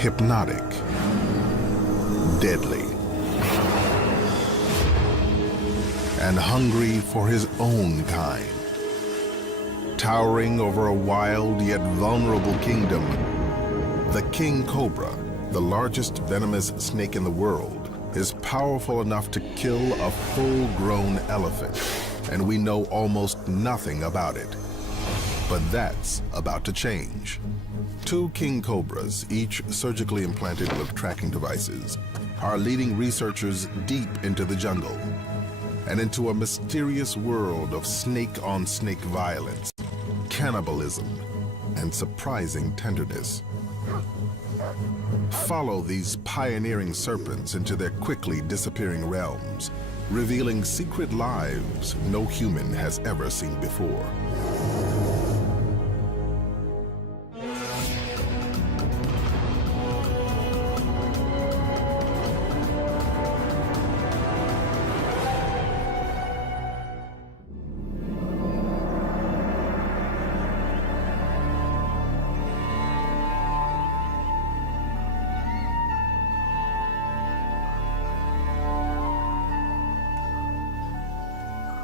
hypnotic, deadly, and hungry for his own kind. Towering over a wild yet vulnerable kingdom, the king cobra, the largest venomous snake in the world, is powerful enough to kill a full-grown elephant, and we know almost nothing about it. But that's about to change. Two king cobras, each surgically implanted with tracking devices, are leading researchers deep into the jungle and into a mysterious world of snake-on-snake violence, cannibalism, and surprising tenderness. Follow these pioneering serpents into their quickly disappearing realms, revealing secret lives no human has ever seen before.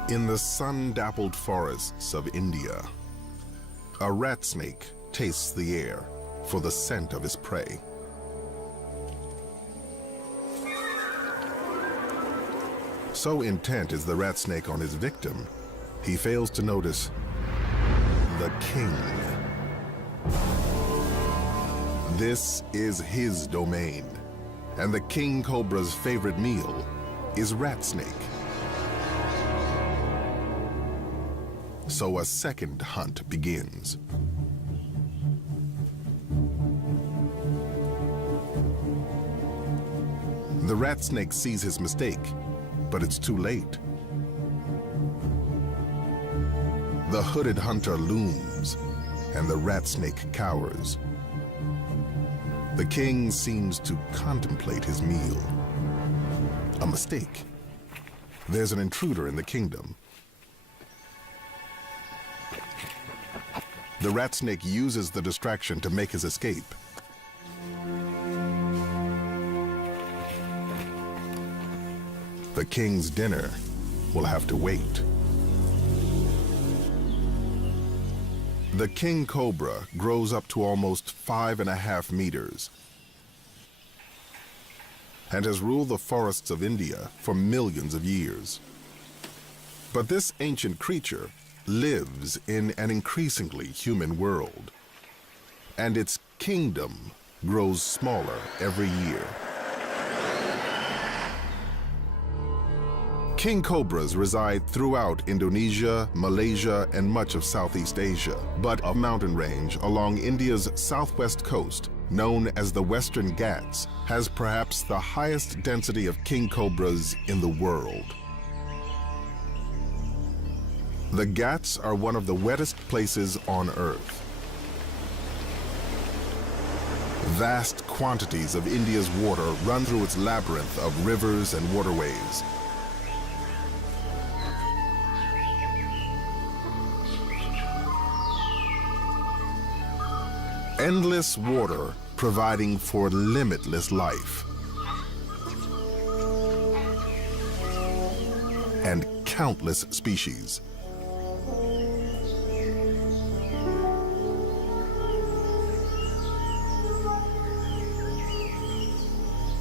In the sun-dappled forests of India, a rat snake tastes the air for the scent of his prey. So intent is the rat snake on his victim, he fails to notice the king. This is his domain, and the king cobra's favorite meal is rat snake. So a second hunt begins. The rat snake sees his mistake, but it's too late. The hooded hunter looms, and the rat snake cowers. The king seems to contemplate his meal. A mistake. There's an intruder in the kingdom. The rat snake uses the distraction to make his escape. The king's dinner will have to wait. The king cobra grows up to almost 5.5 meters and has ruled the forests of India for millions of years. But this ancient creature lives in an increasingly human world, and its kingdom grows smaller every year. King cobras reside throughout Indonesia, Malaysia, and much of Southeast Asia, but a mountain range along India's southwest coast, known as the Western Ghats, has perhaps the highest density of king cobras in the world. The Ghats are one of the wettest places on Earth. Vast quantities of India's water run through its labyrinth of rivers and waterways. Endless water providing for limitless life. And countless species.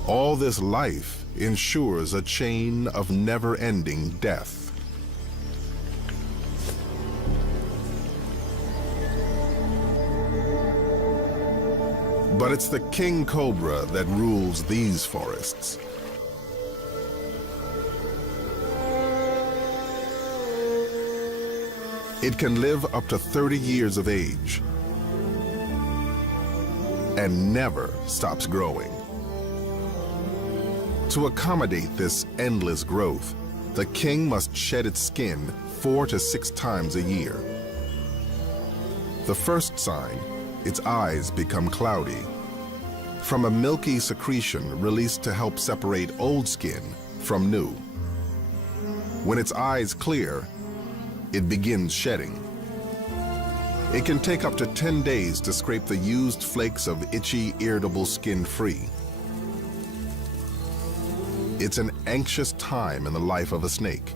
All this life ensures a chain of never-ending death. But it's the king cobra that rules these forests. It can live up to 30 years of age and never stops growing. To accommodate this endless growth, the king must shed its skin 4 to 6 times a year. The first sign, its eyes become cloudy, from a milky secretion released to help separate old skin from new. When its eyes clear, it begins shedding. It can take up to 10 days to scrape the used flakes of itchy, irritable skin free. It's an anxious time in the life of a snake,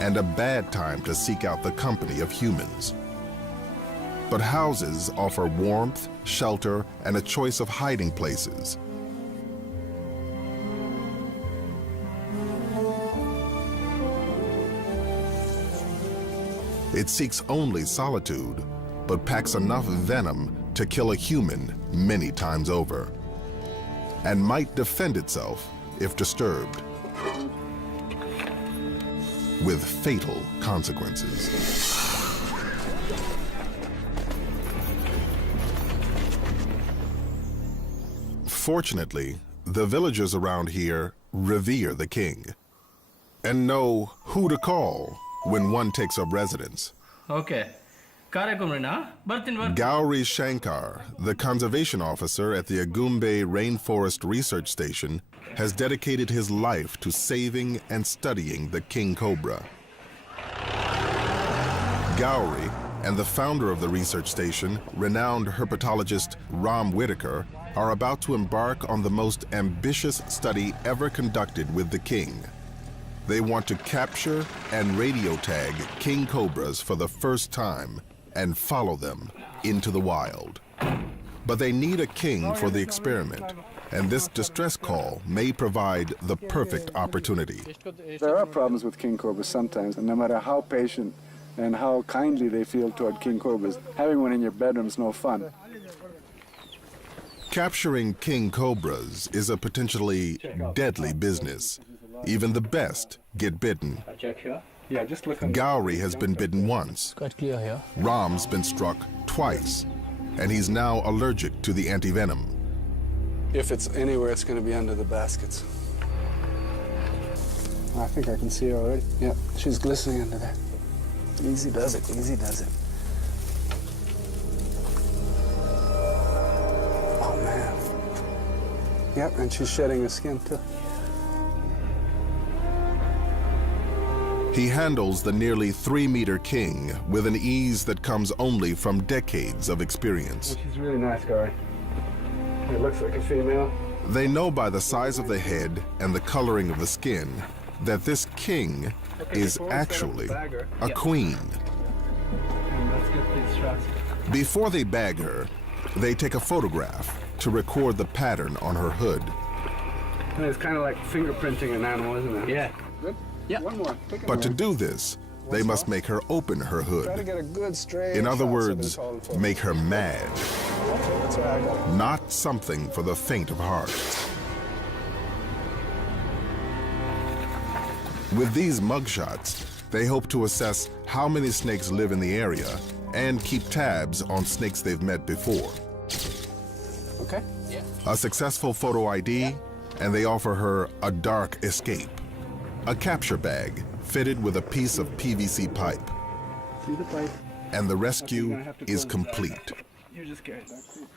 and a bad time to seek out the company of humans. But houses offer warmth, shelter, and a choice of hiding places. It seeks only solitude, but packs enough venom to kill a human many times over, and might defend itself if disturbed, with fatal consequences. Fortunately, the villagers around here revere the king and know who to call when one takes up residence. Okay. Gauri Shankar, the conservation officer at the Agumbe Rainforest Research Station, has dedicated his life to saving and studying the king cobra. Gauri and the founder of the research station, renowned herpetologist Ram Whitaker, are about to embark on the most ambitious study ever conducted with the king. They want to capture and radio tag king cobras for the first time and follow them into the wild. But they need a king for the experiment, and this distress call may provide the perfect opportunity. There are problems with king cobras sometimes, and no matter how patient and how kindly they feel toward king cobras, having one in your bedroom is no fun. Capturing king cobras is a potentially deadly business. Even the best get bitten. Yeah, just look on. Gauri has been bitten once. Quite clear here. Ram's been struck twice, and he's now allergic to the antivenom. If it's anywhere, it's going to be under the baskets. I think I can see her already. Yeah, she's glistening under there. Easy does it, easy does it. Oh, man. Yep, and she's shedding her skin, too. He handles the nearly 3-meter king with an ease that comes only from decades of experience. She's really nice, Gauri. It looks like a female. They know by the size of the head and the coloring of the skin that this king is actually a queen. And let's get these straps. Before they bag her, they take a photograph to record the pattern on her hood. And it's kind of like fingerprinting an animal, isn't it? Yeah. Good? Yeah. One more. Pick But to one. do this, they must make her open her Try to hood. get a good straight In other shot so words, they're all full. make her mad. Okay, that's all right, I got it. Not something for the faint of heart. With these mugshots, they hope to assess how many snakes live in the area and keep tabs on snakes they've met before. Okay. A successful photo ID, and they offer her a dark escape. A capture bag fitted with a piece of PVC pipe. See the pipe? And the rescue is complete. You're just scared.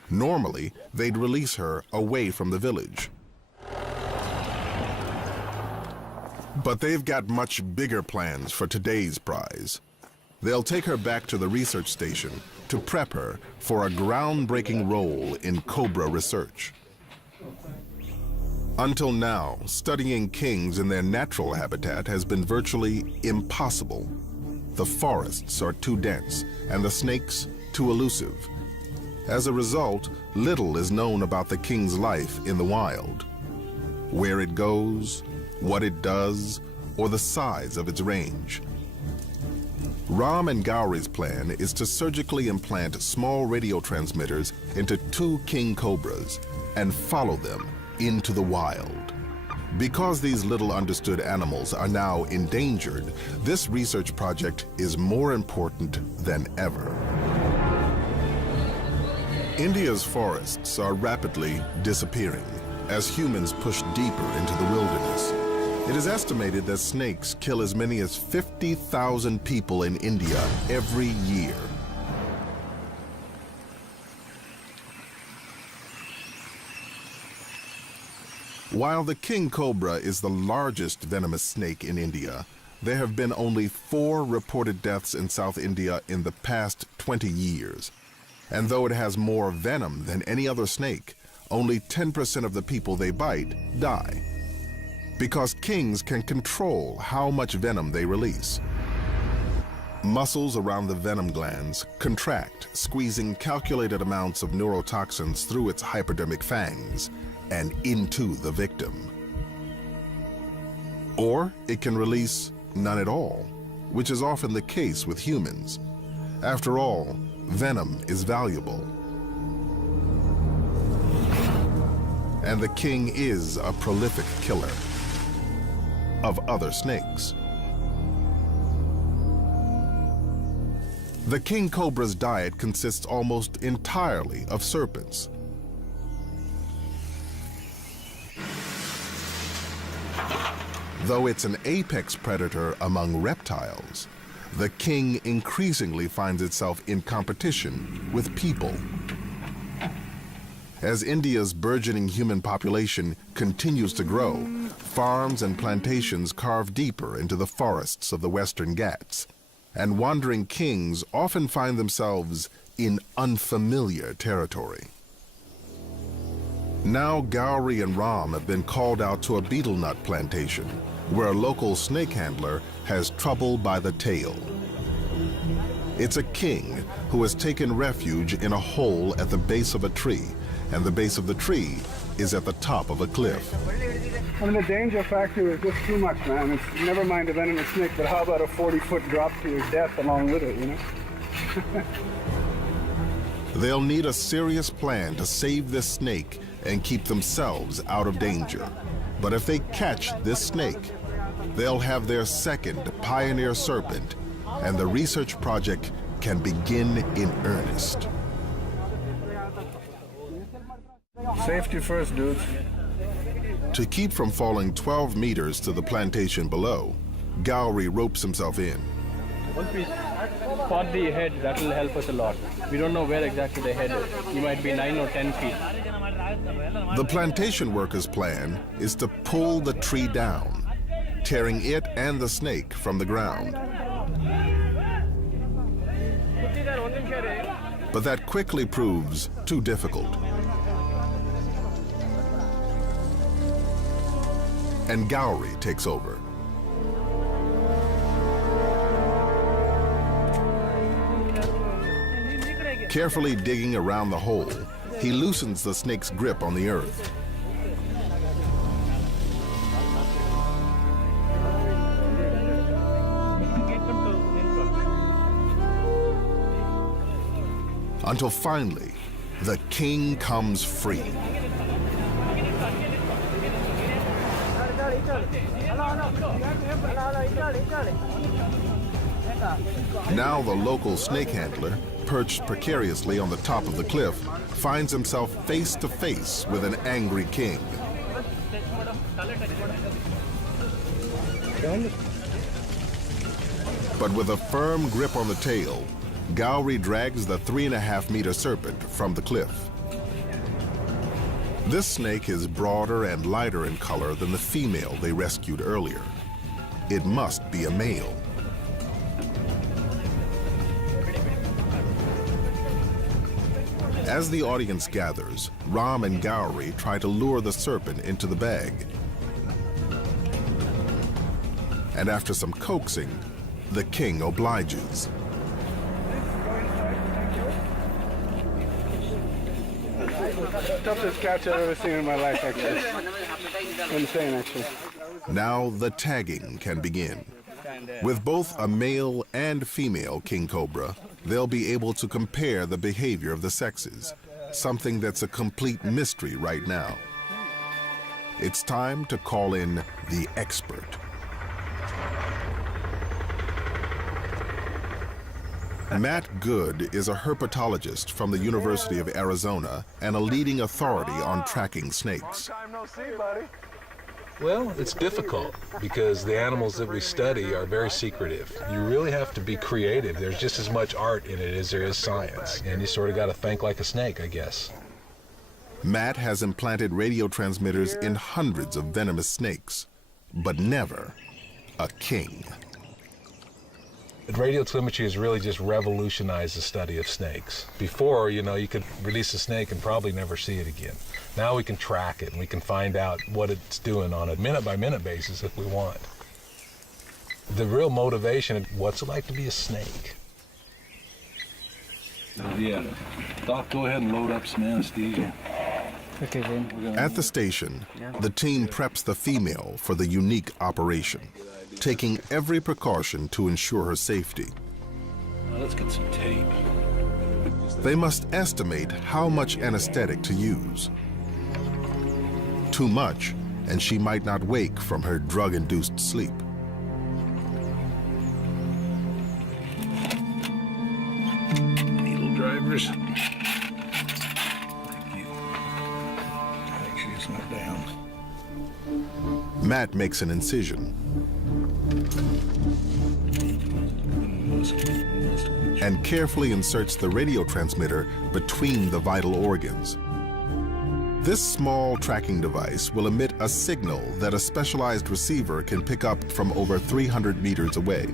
Normally, they'd release her away from the village. But they've got much bigger plans for today's prize. They'll take her back to the research station to prep her for a groundbreaking role in cobra research. Until now, studying kings in their natural habitat has been virtually impossible. The forests are too dense and the snakes too elusive. As a result, little is known about the king's life in the wild. Where it goes, what it does, or the size of its range. Ram and Gauri's plan is to surgically implant small radio transmitters into 2 king cobras and follow them into the wild. Because these little understood animals are now endangered, this research project is more important than ever. India's forests are rapidly disappearing as humans push deeper into the wilderness. It is estimated that snakes kill as many as 50,000 people in India every year. While the king cobra is the largest venomous snake in India, there have been only 4 reported deaths in South India in the past 20 years. And though it has more venom than any other snake, only 10% of the people they bite die. Because kings can control how much venom they release. Muscles around the venom glands contract, squeezing calculated amounts of neurotoxins through its hypodermic fangs and into the victim. Or it can release none at all, which is often the case with humans. After all, venom is valuable. And the king is a prolific killer of other snakes. The king cobra's diet consists almost entirely of serpents. Though it's an apex predator among reptiles, the king increasingly finds itself in competition with people. As India's burgeoning human population continues to grow, farms and plantations carve deeper into the forests of the Western Ghats, and wandering kings often find themselves in unfamiliar territory. Now Gowrie and Ram have been called out to a beetle nut plantation, where a local snake handler has trouble by the tail. It's a king who has taken refuge in a hole at the base of a tree, and the base of the tree is at the top of a cliff. I mean, the danger factor is just too much, man. It's never mind a venomous snake, but how about a 40-foot drop to your death along with it, you know? They'll need a serious plan to save this snake and keep themselves out of danger. But if they catch this snake, they'll have their second pioneer serpent, and the research project can begin in earnest. Safety first, dudes. To keep from falling 12 meters to the plantation below, Gowrie ropes himself in. Once we spot the head, that will help us a lot. We don't know where exactly the head is. He might be 9 or 10 feet. The plantation workers' plan is to pull the tree down, tearing it and the snake from the ground. But that quickly proves too difficult. And Gowrie takes over. Carefully digging around the hole, he loosens the snake's grip on the earth. Until finally, the king comes free. Now the local snake handler, perched precariously on the top of the cliff, finds himself face to face with an angry king. But with a firm grip on the tail, Gowrie drags the 3.5-meter serpent from the cliff. This snake is broader and lighter in color than the female they rescued earlier. It must be a male. As the audience gathers, Ram and Gowrie try to lure the serpent into the bag. And after some coaxing, the king obliges. Toughest catch I've ever seen in my life, actually. Insane, actually. Now the tagging can begin. With both a male and female king cobra, they'll be able to compare the behavior of the sexes, something that's a complete mystery right now. It's time to call in the expert. Matt Good is a herpetologist from the University of Arizona and a leading authority on tracking snakes. Long time no see, buddy. Well, it's difficult because the animals that we study are very secretive. You really have to be creative. There's just as much art in it as there is science, and you sort of got to think like a snake, I guess. Matt has implanted radio transmitters in hundreds of venomous snakes, but never a king. Radiotelemetry has really just revolutionized the study of snakes. Before, you know, you could release a snake and probably never see it again. Now we can track it and we can find out what it's doing on a minute-by-minute basis if we want. The real motivation of what's it like to be a snake. Yeah. Doc, go ahead and load up some anesthesia. Okay, then. At the station, the team preps the female for the unique operation, taking every precaution to ensure her safety. Now let's get some tape. They must estimate how much anesthetic to use. Too much, and she might not wake from her drug-induced sleep. Needle drivers. Thank you. Make sure it's not down. Matt makes an incision and carefully inserts the radio transmitter between the vital organs. This small tracking device will emit a signal that a specialized receiver can pick up from over 300 meters away.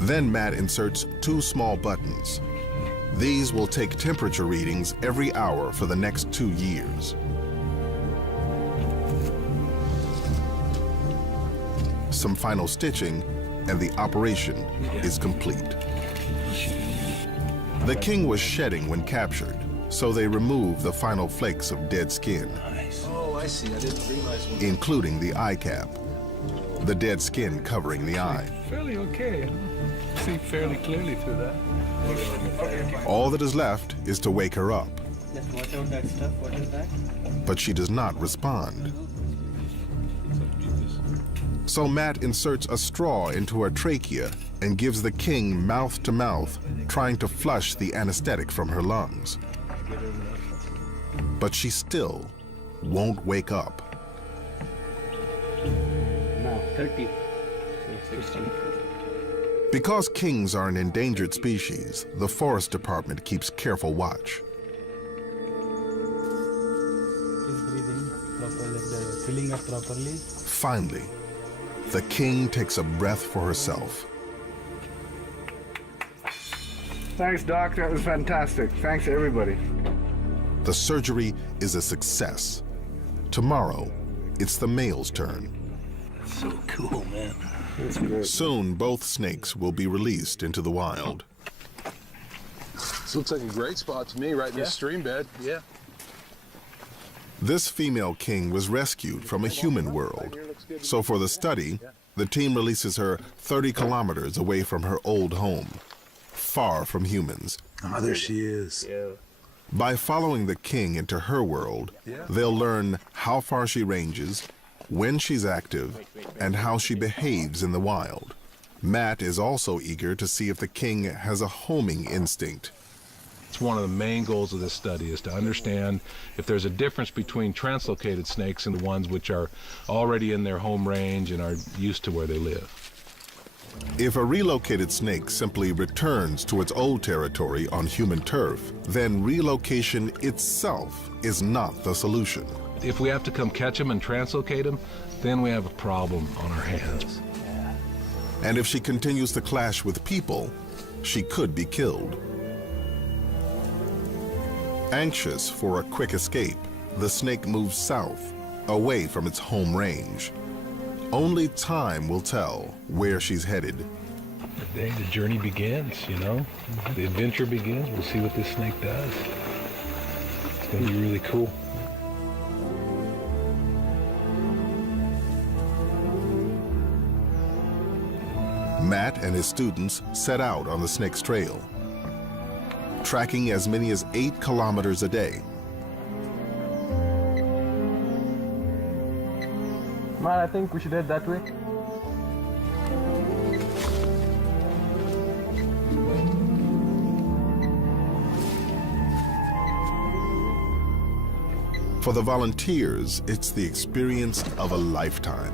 Then Matt inserts two small buttons. These will take temperature readings every hour for the next 2 years. Some final stitching, and the operation is complete. The king was shedding when captured, so they removed the final flakes of dead skin, Oh, I see. I didn't realize. including the eye cap, the dead skin covering the eye. Fairly okay. See fairly clearly through that. All that is left is to wake her up, Just watch out that stuff. What is that? but she does not respond. So Matt inserts a straw into her trachea and gives the king mouth to mouth, trying to flush the anesthetic from her lungs. But she still won't wake up. No, 30. 60. Because kings are an endangered species, the Forest Department keeps careful watch. Is breathing properly, filling up properly. Finally, the king takes a breath for herself. Thanks, Doc. That was fantastic. Thanks, everybody. The surgery is a success. Tomorrow, it's the male's turn. So cool, man. That's good. Soon, both snakes will be released into the wild. This looks like a great spot to me, right in the stream bed. Yeah. This female king was rescued from a human world. So for the study, the team releases her 30 kilometers away from her old home, far from humans. Oh, there she is. By following the king into her world, they'll learn how far she ranges, when she's active, and how she behaves in the wild. Matt is also eager to see if the king has a homing instinct. It's one of the main goals of this study is to understand if there's a difference between translocated snakes and the ones which are already in their home range and are used to where they live. If a relocated snake simply returns to its old territory on human turf, then relocation itself is not the solution. If we have to come catch them and translocate them, then we have a problem on our hands. And if she continues to clash with people, she could be killed. Anxious for a quick escape, the snake moves south, away from its home range. Only time will tell where she's headed. The day the journey begins, you know? The adventure begins. We'll see what this snake does. It's going to be really cool. Matt and his students set out on the snake's trail, tracking as many as 8 kilometers a day. Man, I think we should head that way. For the volunteers, it's the experience of a lifetime.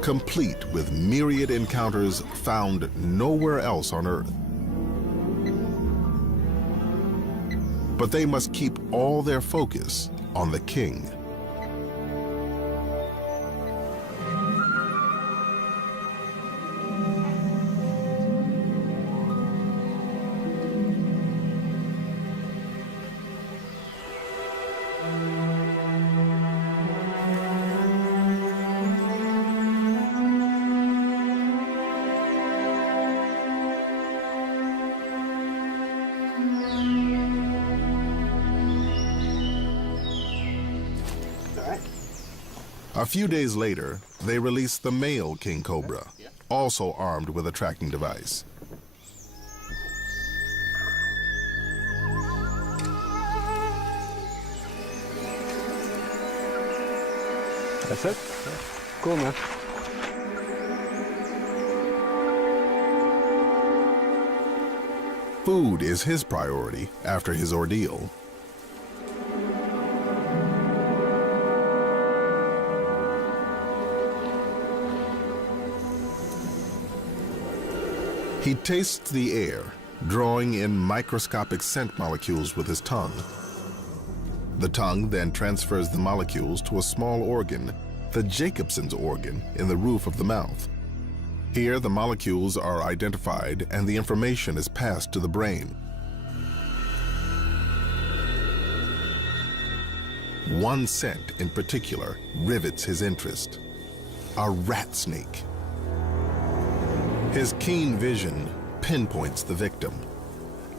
Complete with myriad encounters found nowhere else on Earth. But they must keep all their focus on the king. A few days later, they release the male king cobra, also armed with a tracking device. That's it? Cool, man. Food is his priority after his ordeal. He tastes the air, drawing in microscopic scent molecules with his tongue. The tongue then transfers the molecules to a small organ, the Jacobson's organ, in the roof of the mouth. Here, the molecules are identified and the information is passed to the brain. One scent in particular rivets his interest: a rat snake. His keen vision pinpoints the victim.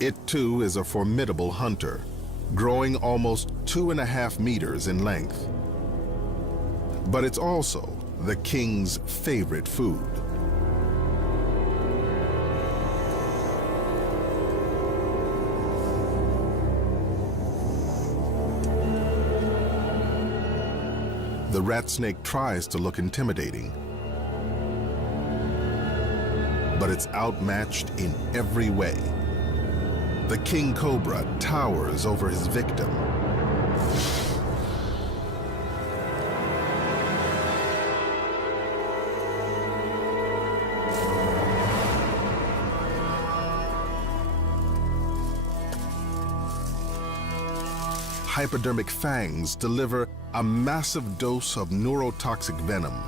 It too is a formidable hunter, growing almost 2.5 meters in length. But it's also the king's favorite food. The rat snake tries to look intimidating, but it's outmatched in every way. The king cobra towers over his victim. Hypodermic fangs deliver a massive dose of neurotoxic venom.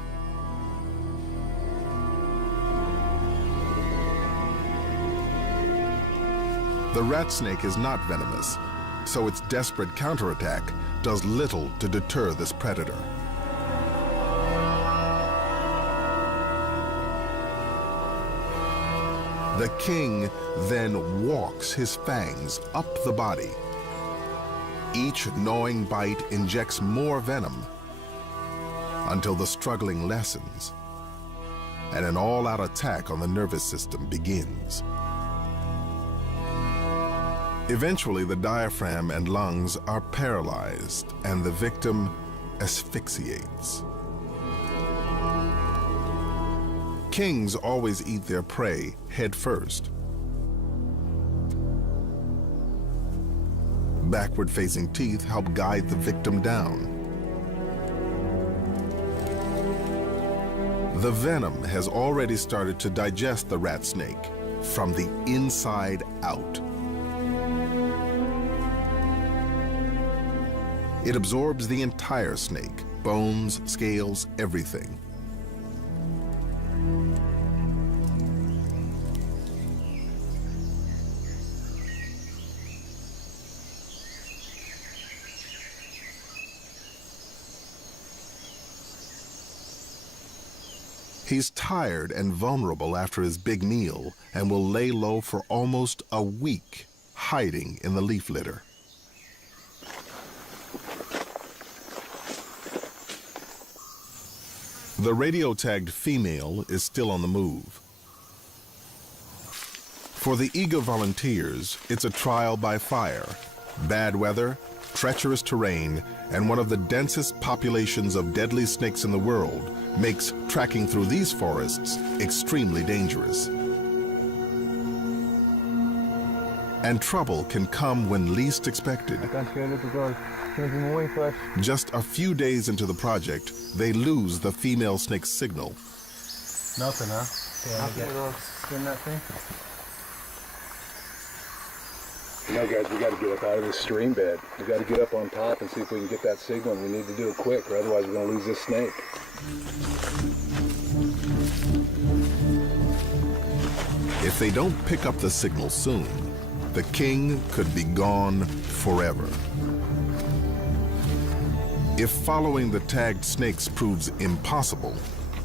The rat snake is not venomous, so its desperate counterattack does little to deter this predator. The king then walks his fangs up the body. Each gnawing bite injects more venom until the struggling lessens and an all-out attack on the nervous system begins. Eventually, the diaphragm and lungs are paralyzed and the victim asphyxiates. Kings always eat their prey head first. Backward-facing teeth help guide the victim down. The venom has already started to digest the rat snake from the inside out. It absorbs the entire snake, bones, scales, everything. He's tired and vulnerable after his big meal and will lay low for almost a week, hiding in the leaf litter. The radio-tagged female is still on the move. For the eager volunteers, it's a trial by fire. Bad weather, treacherous terrain, and one of the densest populations of deadly snakes in the world makes tracking through these forests extremely dangerous. And trouble can come when least expected. Just a few days into the project, they lose the female snake's signal. Nothing, huh? Yeah, spin that thing. Now, guys, we got to get up out of this stream bed. We got to get up on top and see if we can get that signal. We need to do it quick, or otherwise we're going to lose this snake. If they don't pick up the signal soon, the king could be gone forever. If following the tagged snakes proves impossible,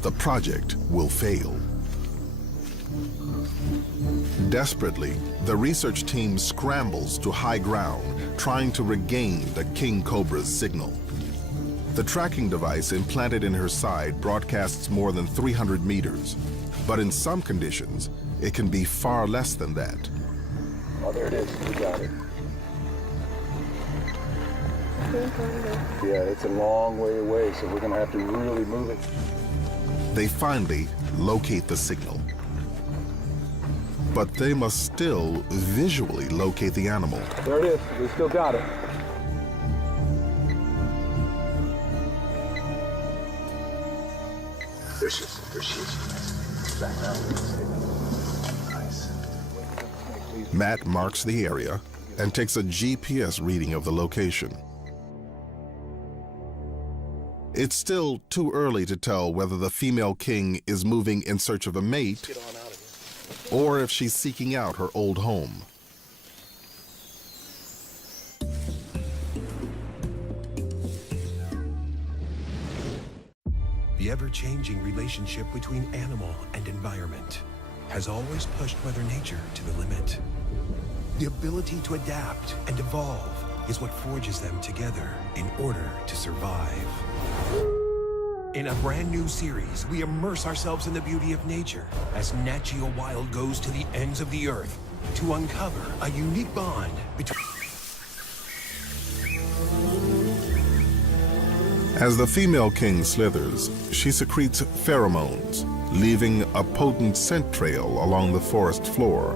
the project will fail. Desperately, the research team scrambles to high ground, trying to regain the king cobra's signal. The tracking device implanted in her side broadcasts more than 300 meters, but in some conditions, it can be far less than that. Oh, there it is. We got it. Yeah, it's a long way away, so we're going to have to really move it. They finally locate the signal. But they must still visually locate the animal. There it is. We still got it. There she is. There she is. Back now. Nice. Matt marks the area and takes a GPS reading of the location. It's still too early to tell whether the female king is moving in search of a mate or if she's seeking out her old home. The ever-changing relationship between animal and environment has always pushed Mother Nature to the limit. The ability to adapt and evolve is what forges them together in order to survive. In a brand new series, we immerse ourselves in the beauty of nature as Nat Geo Wild goes to the ends of the earth to uncover a unique bond between... As the female king slithers, she secretes pheromones, leaving a potent scent trail along the forest floor.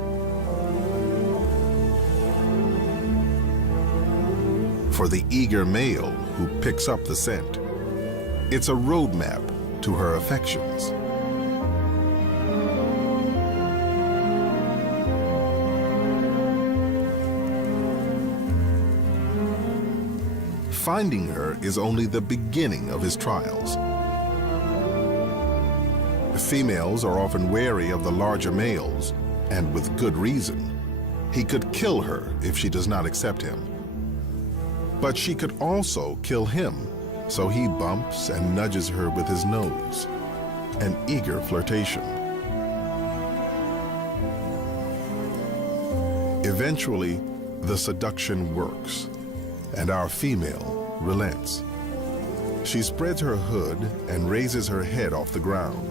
For the eager male who picks up the scent, it's a roadmap to her affections. Finding her is only the beginning of his trials. Females are often wary of the larger males, and with good reason. He could kill her if she does not accept him. But she could also kill him, so he bumps and nudges her with his nose. An eager flirtation. Eventually, the seduction works, and our female relents. She spreads her hood and raises her head off the ground.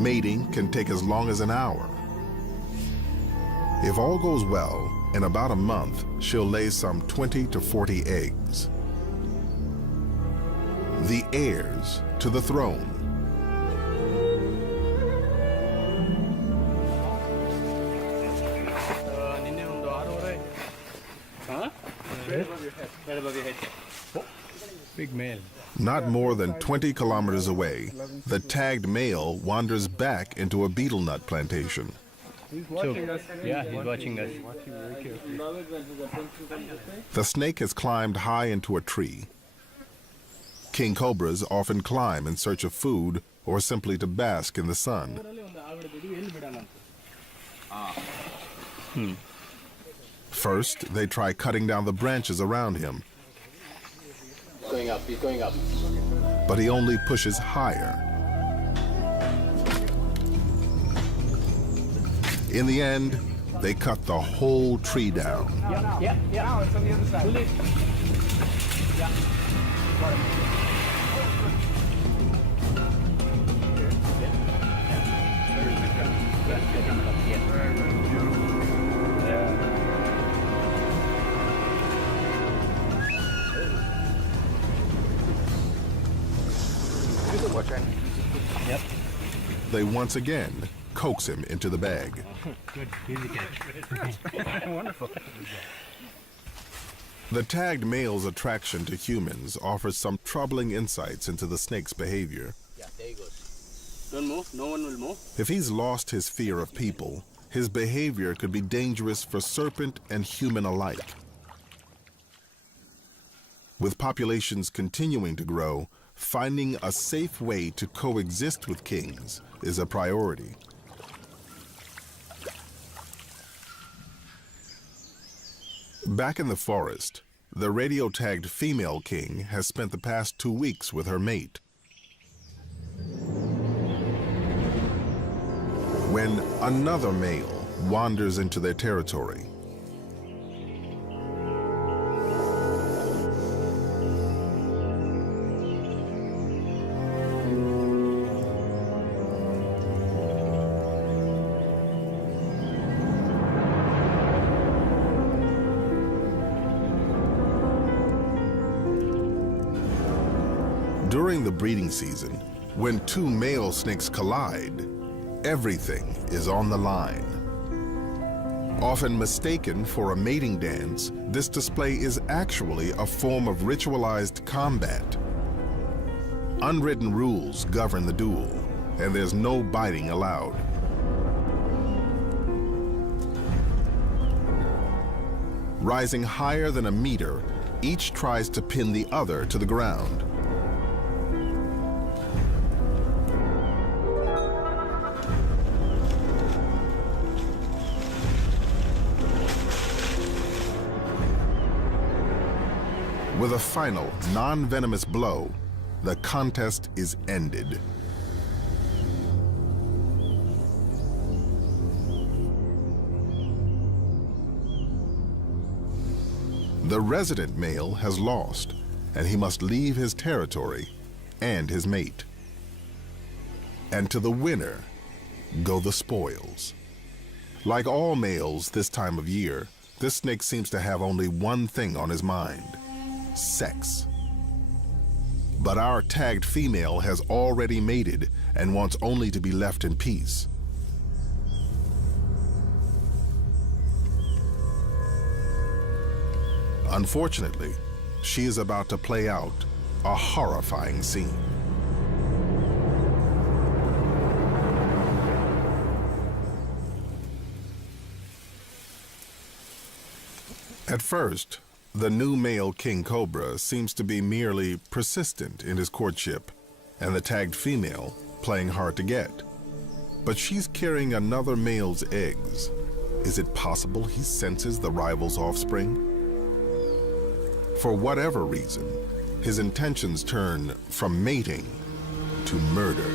Mating can take as long as an hour. If all goes well, in about a month, she'll lay some 20 to 40 eggs. The heirs to the throne. Big male. Not more than 20 kilometers away, the tagged male wanders back into a betel nut plantation. He's watching us. Yeah, he's watching us. The snake has climbed high into a tree. King cobras often climb in search of food or simply to bask in the sun. First, they try cutting down the branches around him. He's going up. But he only pushes higher. In the end, they cut the whole tree down. Yeah. Now it's on the other side. Yep. They once again coax him into the bag. Good. Easy catch. Wonderful. The tagged male's attraction to humans offers some troubling insights into the snake's behavior. Yeah, there he goes. Don't move. No one will move. If he's lost his fear of people, his behavior could be dangerous for serpent and human alike. With populations continuing to grow, finding a safe way to coexist with kings is a priority. Back in the forest, the radio-tagged female king has spent the past 2 weeks with her mate. When another male wanders into their territory, During the breeding season, when two male snakes collide, everything is on the line. Often mistaken for a mating dance, this display is actually a form of ritualized combat. Unwritten rules govern the duel, and there's no biting allowed. Rising higher than a meter, each tries to pin the other to the ground. With a final, non-venomous blow, the contest is ended. The resident male has lost, and he must leave his territory and his mate. And to the winner go the spoils. Like all males this time of year, this snake seems to have only one thing on his mind: sex. But our tagged female has already mated and wants only to be left in peace. Unfortunately, she is about to play out a horrifying scene. At first, the new male king cobra seems to be merely persistent in his courtship, and the tagged female playing hard to get. But she's carrying another male's eggs. Is it possible he senses the rival's offspring? For whatever reason, his intentions turn from mating to murder.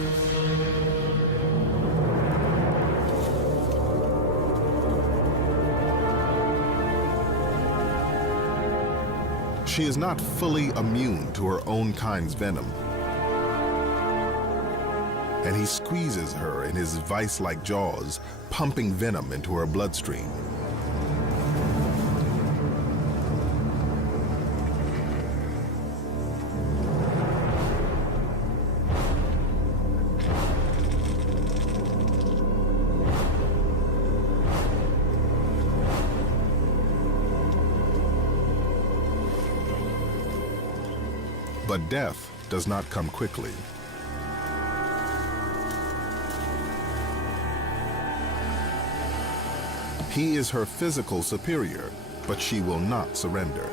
She is not fully immune to her own kind's venom, and he squeezes her in his vice-like jaws, pumping venom into her bloodstream. But death does not come quickly. He is her physical superior, but she will not surrender.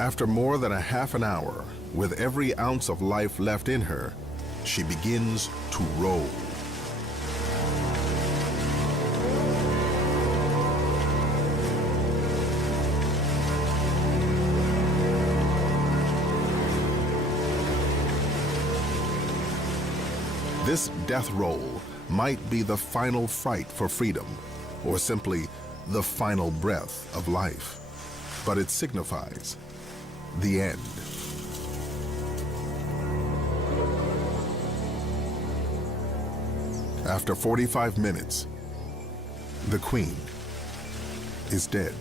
After more than a half an hour, with every ounce of life left in her, she begins to roll. This death roll might be the final fight for freedom, or simply the final breath of life, but it signifies the end. After 45 minutes, the queen is dead.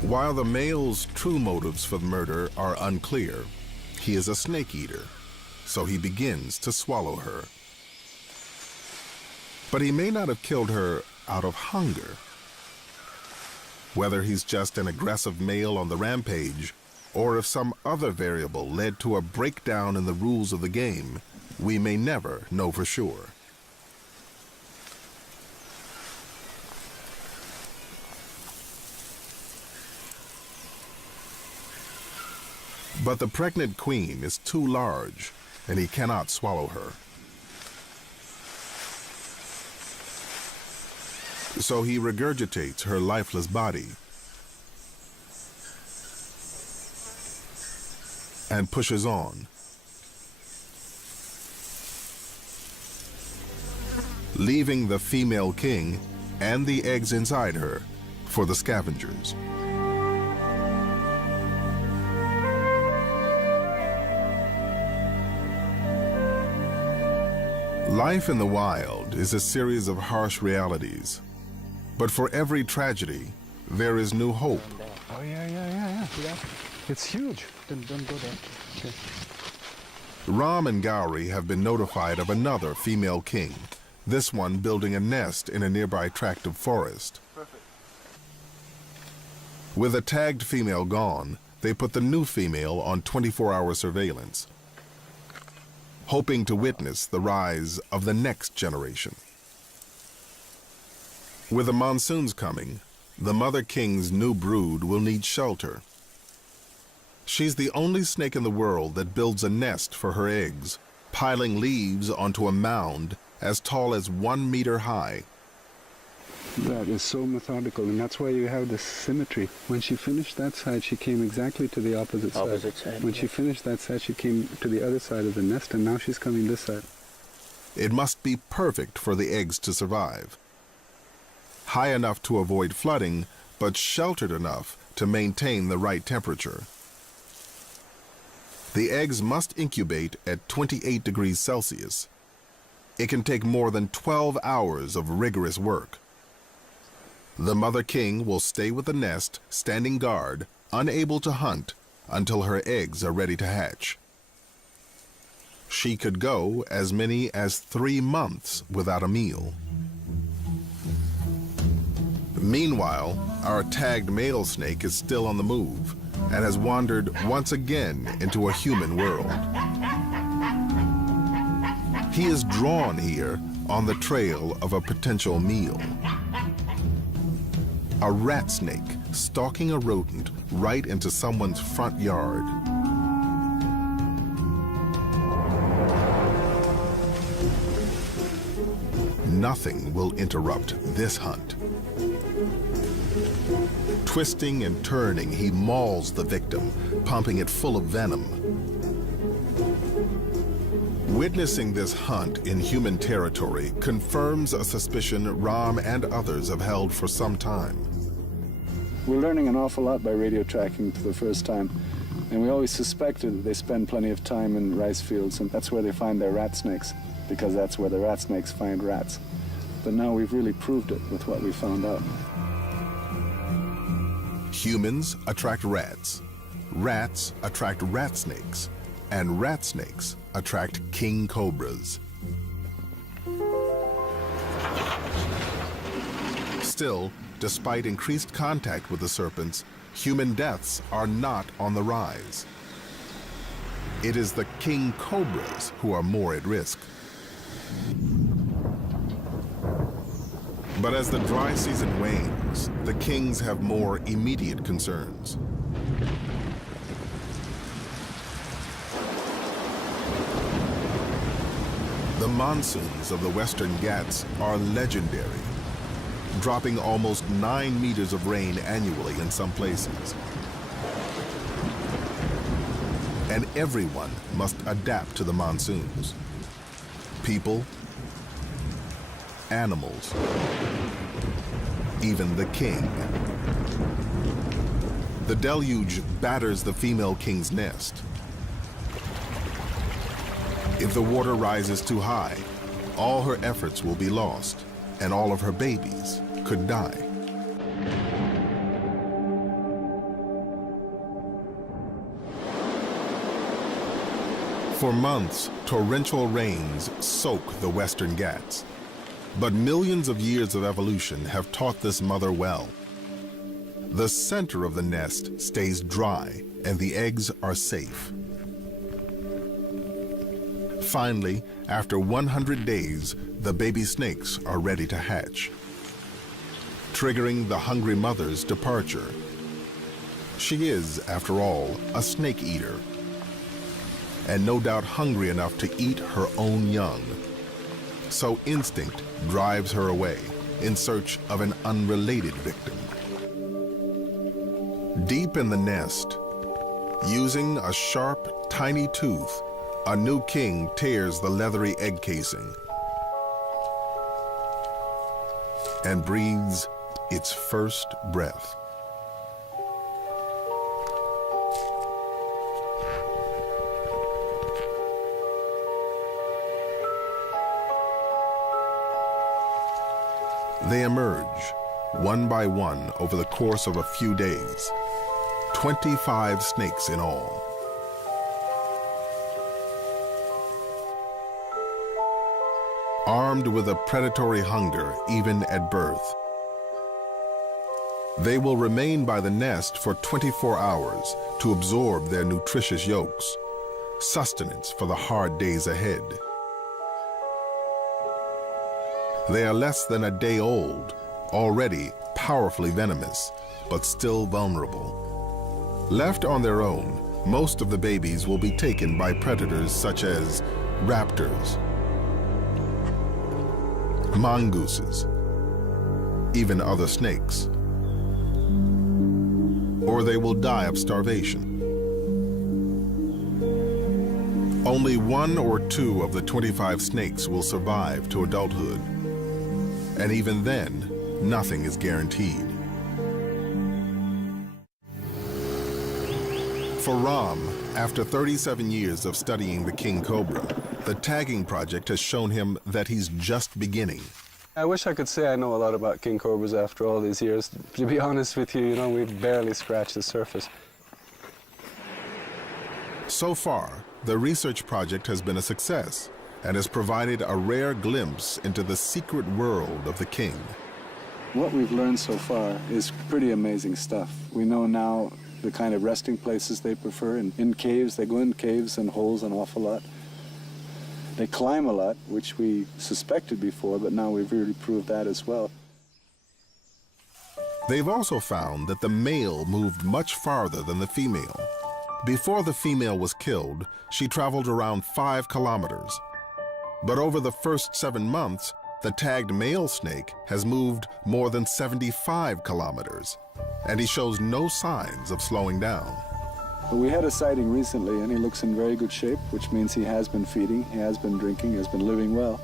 While the male's true motives for the murder are unclear, he is a snake eater, so he begins to swallow her. But he may not have killed her out of hunger. Whether he's just an aggressive male on the rampage, or if some other variable led to a breakdown in the rules of the game, we may never know for sure. But the pregnant queen is too large, and he cannot swallow her. So he regurgitates her lifeless body and pushes on. leaving the female king and the eggs inside her for the scavengers. Life in the wild is a series of harsh realities, but for every tragedy, there is new hope. Oh, yeah. It's huge. Don't go there. Okay. Ram and Gowrie have been notified of another female king, this one building a nest in a nearby tract of forest. Perfect. With a tagged female gone, they put the new female on 24-hour surveillance, hoping to witness the rise of the next generation. With the monsoons coming, the mother king's new brood will need shelter. She's the only snake in the world that builds a nest for her eggs, piling leaves onto a mound as tall as 1 meter high. That is so methodical, and that's why you have this symmetry. When she finished that side, she came exactly to the opposite side. When she finished that side, she came to the other side of the nest, and now she's coming this side. It must be perfect for the eggs to survive. High enough to avoid flooding, but sheltered enough to maintain the right temperature. The eggs must incubate at 28 degrees Celsius. It can take more than 12 hours of rigorous work. The mother king will stay with the nest, standing guard, unable to hunt, until her eggs are ready to hatch. She could go as many as 3 months without a meal. Meanwhile, our tagged male snake is still on the move and has wandered once again into a human world. He is drawn here on the trail of a potential meal. A rat snake stalking a rodent right into someone's front yard. Nothing will interrupt this hunt. Twisting and turning, he mauls the victim, pumping it full of venom. Witnessing this hunt in human territory confirms a suspicion Ram and others have held for some time. We're learning an awful lot by radio tracking for the first time, and we always suspected that they spend plenty of time in rice fields, and that's where they find their rat snakes, because that's where the rat snakes find rats. But now we've really proved it with what we found out. Humans attract rats, rats attract rat snakes, and rat snakes attract king cobras. Still, despite increased contact with the serpents, human deaths are not on the rise. It is the king cobras who are more at risk. But as the dry season wanes, the kings have more immediate concerns. The monsoons of the Western Ghats are legendary, dropping almost 9 meters of rain annually in some places. And everyone must adapt to the monsoons. People, animals, even the king. The deluge batters the female king's nest. If the water rises too high, all her efforts will be lost, and all of her babies could die. For months, torrential rains soak the Western Ghats. But millions of years of evolution have taught this mother well. The center of the nest stays dry, and the eggs are safe. Finally, after 100 days, the baby snakes are ready to hatch, triggering the hungry mother's departure. She is, after all, a snake eater, and no doubt hungry enough to eat her own young. So instinct drives her away in search of an unrelated victim. Deep in the nest, using a sharp, tiny tooth, a new king tears the leathery egg casing. and breathes its first breath. They emerge, one by one, over the course of a few days. 25 snakes in all. Armed with a predatory hunger even at birth, they will remain by the nest for 24 hours to absorb their nutritious yolks, sustenance for the hard days ahead. They are less than a day old, already powerfully venomous, but still vulnerable. Left on their own, most of the babies will be taken by predators such as raptors, mongooses, even other snakes, or they will die of starvation. Only 1 or 2 of the 25 snakes will survive to adulthood. And even then, nothing is guaranteed. For Ram, after 37 years of studying the king cobra, the tagging project has shown him that he's just beginning. I wish I could say I know a lot about king cobras after all these years. To be honest with you, we've barely scratched the surface. So far, the research project has been a success and has provided a rare glimpse into the secret world of the king. What we've learned so far is pretty amazing stuff. We know now the kind of resting places they prefer. In caves, they go in caves and holes an awful lot. They climb a lot, which we suspected before, but now we've really proved that as well. They've also found that the male moved much farther than the female. Before the female was killed, she traveled around 5 kilometers. But over the first 7 months, the tagged male snake has moved more than 75 kilometers, and he shows no signs of slowing down. But we had a sighting recently, and he looks in very good shape, which means he has been feeding, he has been drinking, he has been living well.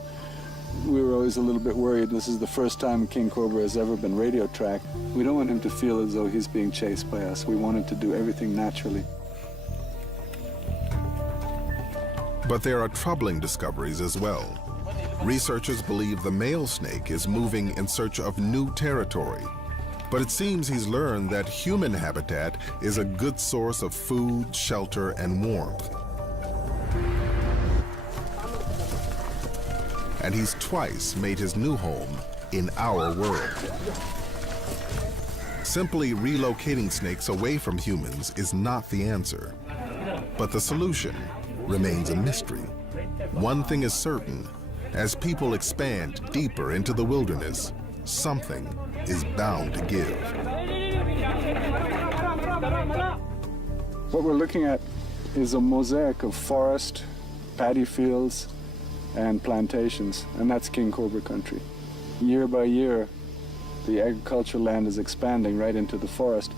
We were always a little bit worried. This is the first time king cobra has ever been radio tracked. We don't want him to feel as though he's being chased by us. We want him to do everything naturally. But there are troubling discoveries as well. Researchers believe the male snake is moving in search of new territory. But it seems he's learned that human habitat is a good source of food, shelter, and warmth. And he's twice made his new home in our world. Simply relocating snakes away from humans is not the answer. But the solution remains a mystery. One thing is certain: as people expand deeper into the wilderness, something is bound to give. What we're looking at is a mosaic of forest, paddy fields, and plantations, and that's king cobra country. Year by year, the agricultural land is expanding right into the forest.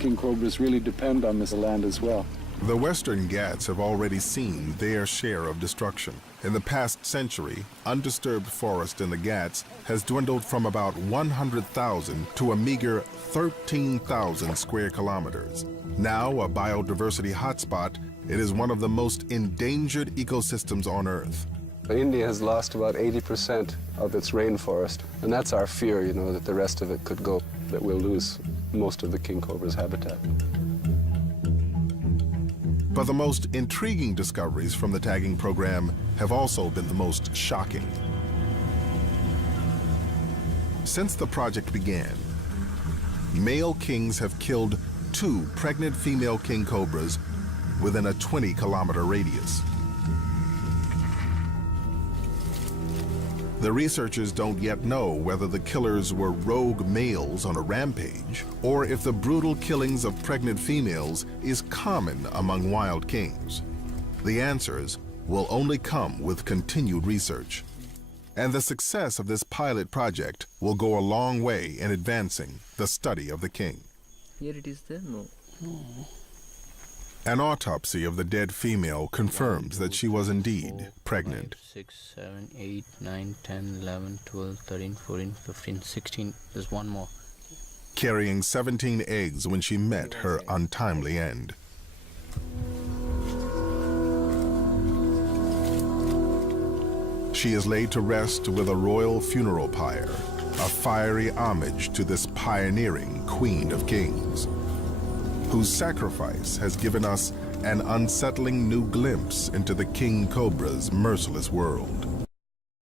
King cobras really depend on this land as well. The Western Ghats have already seen their share of destruction. In the past century, undisturbed forest in the Ghats has dwindled from about 100,000 to a meager 13,000 square kilometers. Now a biodiversity hotspot, it is one of the most endangered ecosystems on Earth. India has lost about 80% of its rainforest, and that's our fear, that the rest of it could go, that we'll lose most of the king cobra's habitat. But the most intriguing discoveries from the tagging program have also been the most shocking. Since the project began, male kings have killed 2 pregnant female king cobras within a 20-kilometer radius. The researchers don't yet know whether the killers were rogue males on a rampage, or if the brutal killings of pregnant females is common among wild kings. The answers will only come with continued research. And the success of this pilot project will go a long way in advancing the study of the king. Here it is there? No. An autopsy of the dead female confirms that she was indeed pregnant. 6, 7, 8, 9, 10, 11, 12, 13, 14, 15, 16. There's one more. Carrying 17 eggs when she met her untimely end. She is laid to rest with a royal funeral pyre, a fiery homage to this pioneering Queen of Kings, whose sacrifice has given us an unsettling new glimpse into the King Cobra's merciless world.